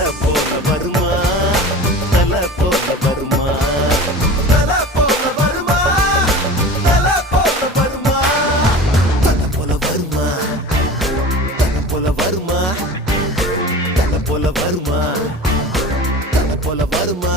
தல போல வருமா தல போல வருமா தல போல வருமா தல போல வருமா தல போல வருமா தல போல வருமா தல போல வருமா தல போல வருமா